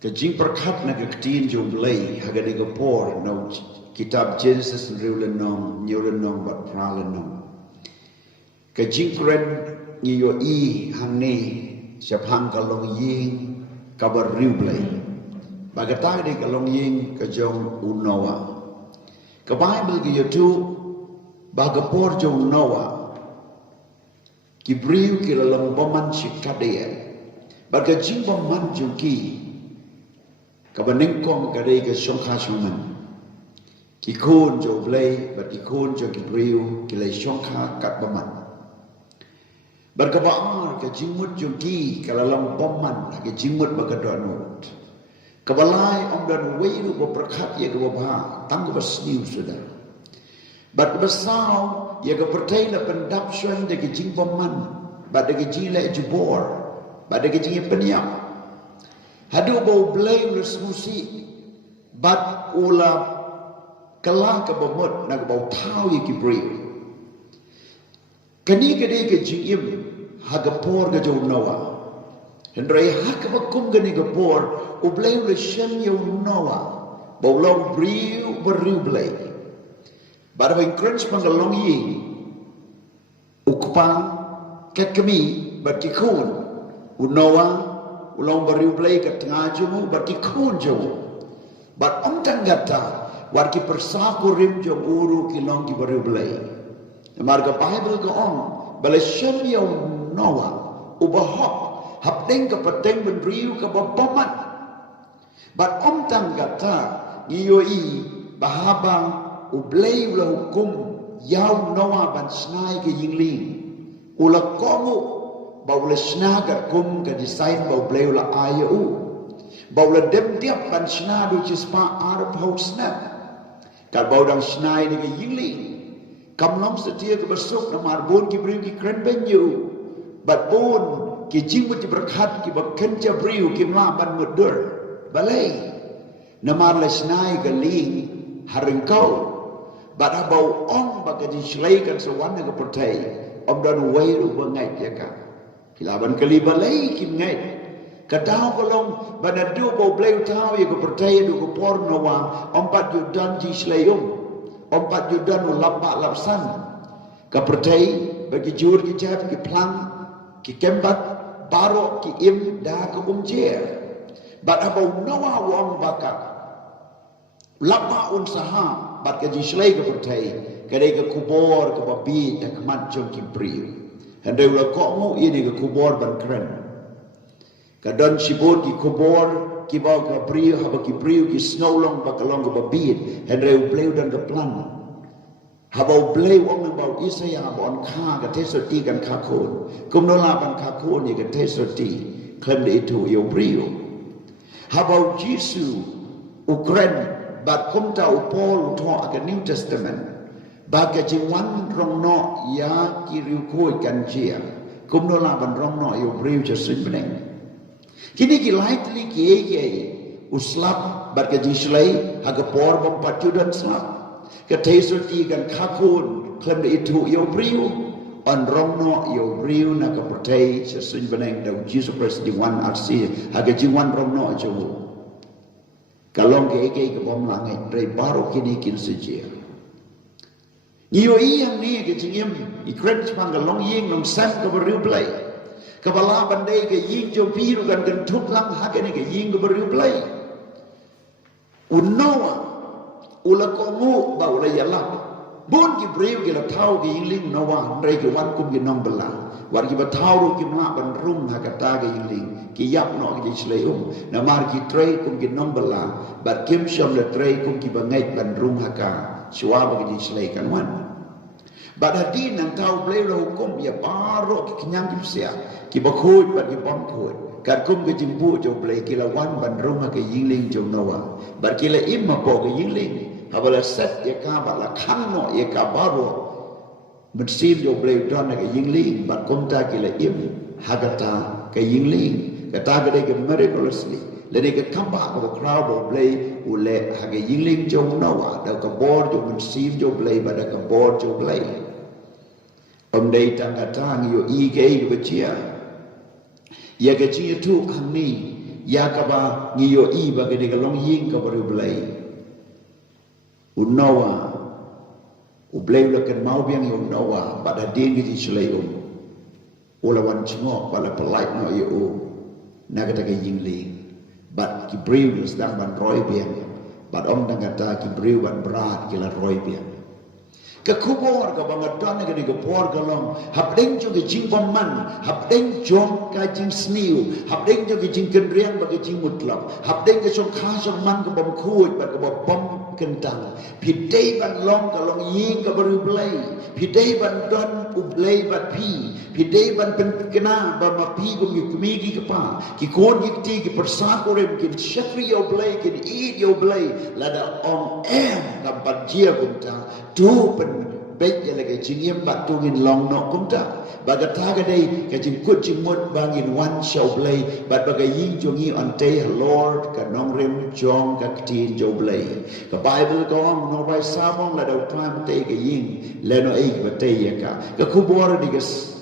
Kajing perkat na ketin jumlay hagani kapor na kitab Genesis riulenong nyulenong bat pralenong. Kajing kren ngiyo i hangni siapang kalong ying kabar riulay. Bagatay di kalong ying kajong unawa. Ka Bible ki tu bagapor jong Noah kibriu ki lalang baman sikadaya. Baga jing baman jong ki kabanengkong kadai ke syongkha syongman. Ki kun jo blay bat ki kun jo kibriu ki lay syongkha kat baman. Berkabar ke jingmut jong ki kalalang baman ke jingmut bagadanut. Kabalai om dan weiru berkat ya kebabha tangguh bersniu sudah. Bat besau ya ke pertai la pendapsyon de ke jing baman, bat de ke jing la jubor, bat de ke jing peniam. Hadu bau blay ulus musi, bat ula kelang ke bamut nak bau tau ya kibriu. Kani kadai ke jing im hagapor ke jauh Noah. Hendrai hak bakum gani gapor ublay ule shen yo Noah baulau briu beriu blay bar ba crunch pangalong yi ukpang ket kami bar ki kun Noah ulang beriu blay kat tengah jumu bar ki kun jumu bar om tanggata war ki persaku rim jo uru ki long ki beriu blay marga Bible ko on bala shen yo Noah ubahok hapteng ke peteng beriu ke babaman. Bat om tang kata ngiyoi bahabang ublay ula hukum yau Noah ban snai ke yingling. Ula komu ba ula snaga kum ke desain ba ublay ula ayau. Ba ula dem tiap ban snadu cispa arab hau snap. Kal ba udang snai ni ke yingling. Kam nom setia ke besuk na marbun ki beriu ki kren benyu. Bat bun ki jingmut berkat ki baken jabriu ki mlaban mudur balai namar lesnai galing harengkau badabau om bagaji selaikan sewana ke pertai om dan wairu bangai jaka kilaban kali balai ki ngai kadau kolong banadu bau bleu tau ya ke pertai du ke pornowa om pat judan ji selayum om pat judan lapa lapsan ke pertai bagi jur ki jab ki plang ki kembat baro ki im da ke umjer bat abau Noah wang bakak lapa unsaha bat ke jislay ke pertai kadai ke kubor ke babi da ke mancung ki priu handai ula komu ini ke kubor ban keren kadon sibut ki kubor ki bau ke priu haba ki priu ki snowlong bakalong ke babi handai ubleu dan ke plan habau blay wong bau Isaya bon kha ke tesoti kan kakun kumnola ban kakun ni ke tesoti klem de itu yo brio habau Jesu Ukren bat kumta upol to ke New Testament baga jiwan rong no ya kiriu koi kan jia kumnola ban rong no yo brio je sinbeneng kini ki lightly ki uslap bat ke jislay hagapor bom patudan slap Ketesoti kan kakun klem itu yo brio on rongno yo brio na ka pertai sesun beneng da Jesus Christ di wan arsi haga jiwan rongno jo kalong ke bom langit dai baru kini kin sejia niyo yang ni ke jingim I kren pang galong ying long sam ka brio play ka bala bandai ke ying jo biru kan tuk lang haga ni ke ying ka brio play unoa ula komu ba ula yalla bon ki breu ki la tau ki yingling Noah ndai ki wan kum ki nong bela war ki ba tau ru ki ma ban rum ha ka ta ki yingling ki yap no ki sleum na mar ki trei kum ki nong bela bat kim shom le trei kum ki ba ngai ban rum ha ka shwa ba ki slei kan wan bat hadi nang tau breu lo hukum ya baro ki kenyang ki sia ki ba khoi ba ki bom khoi kat kum ki jimbu jo blei ki la wan ban rum ha ki yingling jo Noah bat ki la im ma po ki yingling habala set ya ka bala khanno ya ka baro mensil jo bleu don ke yingling bat kumta ki la im hagata ke yingling kata gade ke miraculously lede ke kamba ko crowd bo bleu ule hage yingling jo Noah da ka bor jo mensil jo bleu bada ka bor jo bleu om dei tang kata yo I ke yo chia ya ke chia tu ami ya kaba ngiyo i bagade kalong ying kabaru belai unawa ublay lakan mau biang unawa pada din giti sulay ulawan cingok pada pelait no yo nagata ke ying ling bat ki brew sedang ban roy biang bat om dangata ki brew ban berat kila roy biang ke kubur ke bangadan ke di kupur kalong habdeng jo ke jing paman habdeng jong ka jing sniu habdeng jo ke jing kendrian bagi jing mutlak habdeng ke jong khasong man ke bom kuit ba ke bom kentang pidei ban long kalong ying ke baru belai pidei ban don ublai bat pi pidei ban kena ba ma pi gum yukmi ki pa ki kon yikti ki persakorem ki syakri yo belai ki eat yo belai lada om kam bajia kunta tu baik ya lagi jingim batu ngin long nok kumta bagata ga dai ka jing kut jing mut bangin wan show blay bat bagai ying jongi on day lord ka nong rem jong ka tin jo blay ka bible ko ong no bai samong la dau time te ka ying le no ei ba te ya ka kubor digas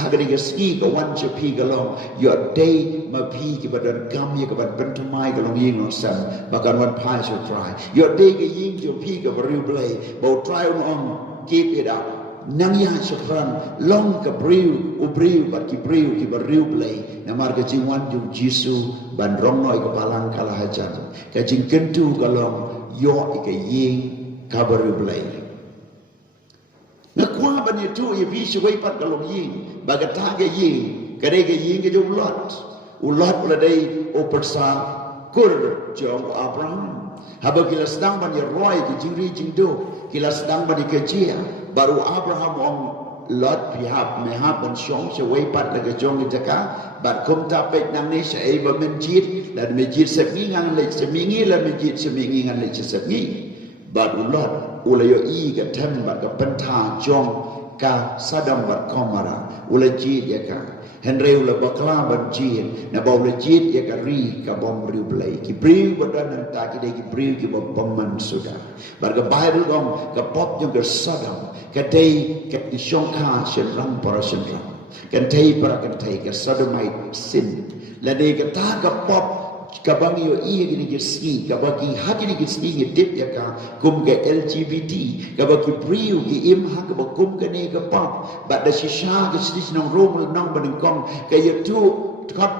hagari ga ski ka wan che pi ga long your day ma pi ki badan gam ya ka ban pentumai ga long ying no sam bagan wan pai so try your day ga ying jo pi ga baru blay bo try on keep it up nang ya syukran long ke briu ubriu bat ki briu ki beriu play namar ke jingwan jung jisu ban rong noi ke palang kala hajan ke jing kentu kalong yo ke ying ka beriu play na kwa ban itu ye vi shwai pat kalong ying bagata ke ying kare ke ying ke jung lot ulot la dai o persa kur jong abraham haba kila sedang ban ye roy ke jingri jingdo kila sedang badi kecil baru Abraham ong lot pihak mehab dan syong sewai pat laga jong jaka bat kum tapek nang ni sei ba menjid dan menjid semingi ngang lek semingi la menjid semingi ngang lek semingi bat ulot ulayo i ka tem bat ka pentha jong ka sadam bat komara ulajid ya ka Henry ula bakla banjid na baula jid ya ka ri ka bom riu play ki briu badan nan ta ki de ki briu ki bom man sudah bar ka bible gom ka pop jong ka sadam ka dei ka di shongka shen ram para shen ram kan tei para kan tei ka sodomite sin la de ka ta ka pop ka bang yo i gini ki ski ka bagi ha gini ki ski ki dip ya ka kum ka lgbt ka bagi briu ki im ha ka kum ka ne ka pop ba da shisha ka sti nang romul nang ban kong ka yo tu kat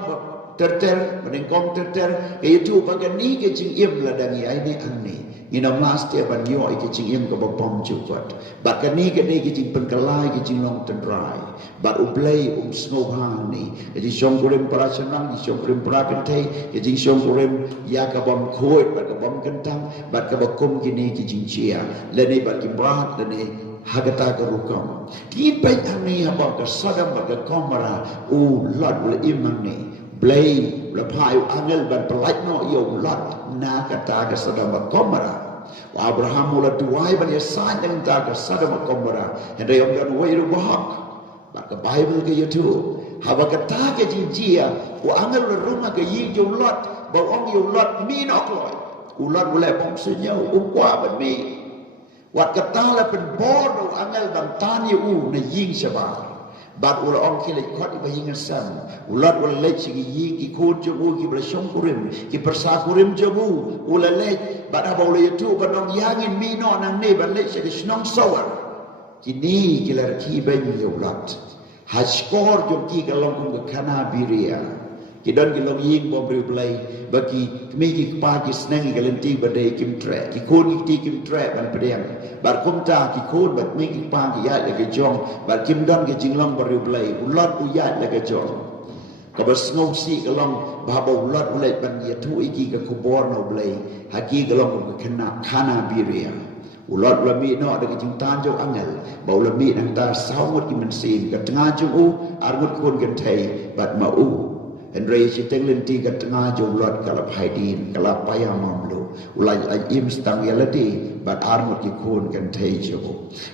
terter ban kong terter ka yo tu ba ka ni ka jing im la dang ai ni an ni ina mas dia ban yo ai ka jing im ka bom chu kwat ba ka ni ka jing pen kalai ka jing long tendrai ba ublai snow ha ni ji shong kurim para senang ji shong kurim para kan thei ji shong kurim ya ka bom khoi ba ka bom kentang ba ka bakum kini ki jing chia le ni ba ki brat le ni hagata ka rukam ti pai ani ha ba ka sadam ba ka komara u lot le imang ni blay la pai angel ban pelait no yo lot na kata ka sadam ba komara Abraham mula tuai ban ya sa dengan ta ka sadam ba komara hendai om dan wai ru bahak ba ka bible ke youtube haba kata ke jinjia wa angel le rumah ke yi jo lot ba ong yo lot mi no kloi ulat boleh bong senyau ukwa ban mi wat kata la pen bodo angel ban tani u na ying sabar bat ula ong kile kot ba hinga sam ulat ula le sigi yi ki ko jogu ki bla shong kurim ki persa kurim jogu ula le bat aba ula yetu banong yangin mi no nang ne ban le sigi snong sawar kini kilar ki ban ye ulat hashkor jom ki kalong kum kana biria ki don ki long ying bom bri play bagi mi ki pa ki snang ki galenti badai kim tre ki kon ki kim tre ban pedeng bar kum ta ki kon bat mi ki pa ki ya le ke jong bar kim don ki jinglong bri play ulot u ya le ke jong ka bas ngau si kalong ba ba ulot ulai ban ye tu iki ka kubor no play haki kalong kum kana biria ulot lami no ada ke jing tan jo angel ba ulami nang ta sawut ki men sin ka tengah jo u argut kon kan thai bat ma u Henry si tenglen tiga tengah jumlah kalap haidin kalap payah mamlu ulai im stang yaladi bat armut kikun kan tejo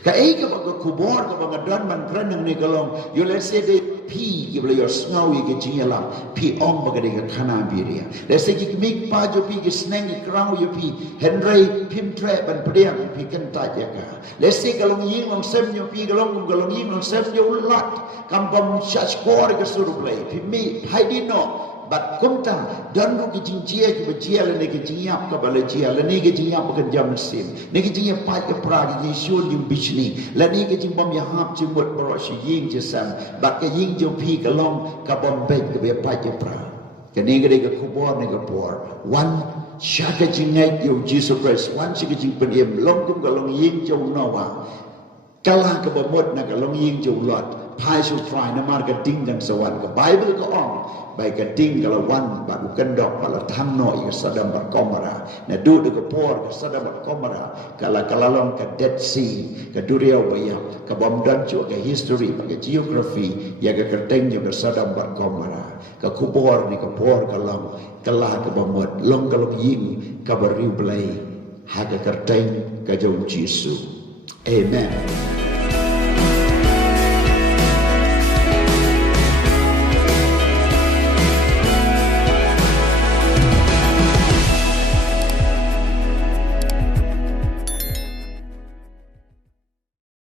ka ei ka ba kubor ka ba dan man pranang ni kalong you let's say they pi ki bla your snow ki jingela pi ong ba ka kana biria let's say ki mik pa jo pi ki snang ki krau yo pi Henry pim tre ban pediang pi kan ta ya ka let's say kalong ying long sem yo pi kalong ying long sem yo lat kampam shach kor ka suru play pi mi haidin no bat kumta dan ru ki jing chia ki bchia le ne ki jing yap ka bale chia le ne ki jing yap ka jam sim ne ki jing pa ka pra ki shun jing bichni le ne ki jing bom ya hap jing mot bro shi ying je sam bat ka ying jo pi ka long ka bom be ka be pa ka pra ka ne ka de ka kubor ne ka por one shaka jing ngai yo Jesus Christ one shi ki jing pen em long kum ka long ying jo no wa kalah ka bom na ka long ying jo lot Pai su try na marketing dan sawan ke Bible ke on baik keting kalau wan baru kendok kalau thamno i sadam bar komara na du de ke por ke sadam bar komara kalau kalalon ke Dead Sea ke duriau bayam ke bom dan cu ke history ke geography ya ke keteng ke sadam bar komara ke kubor ni ke por kalau kalah ke bomot long kalau ying ke bariu blai ha ke keteng ke jong Jesu amen.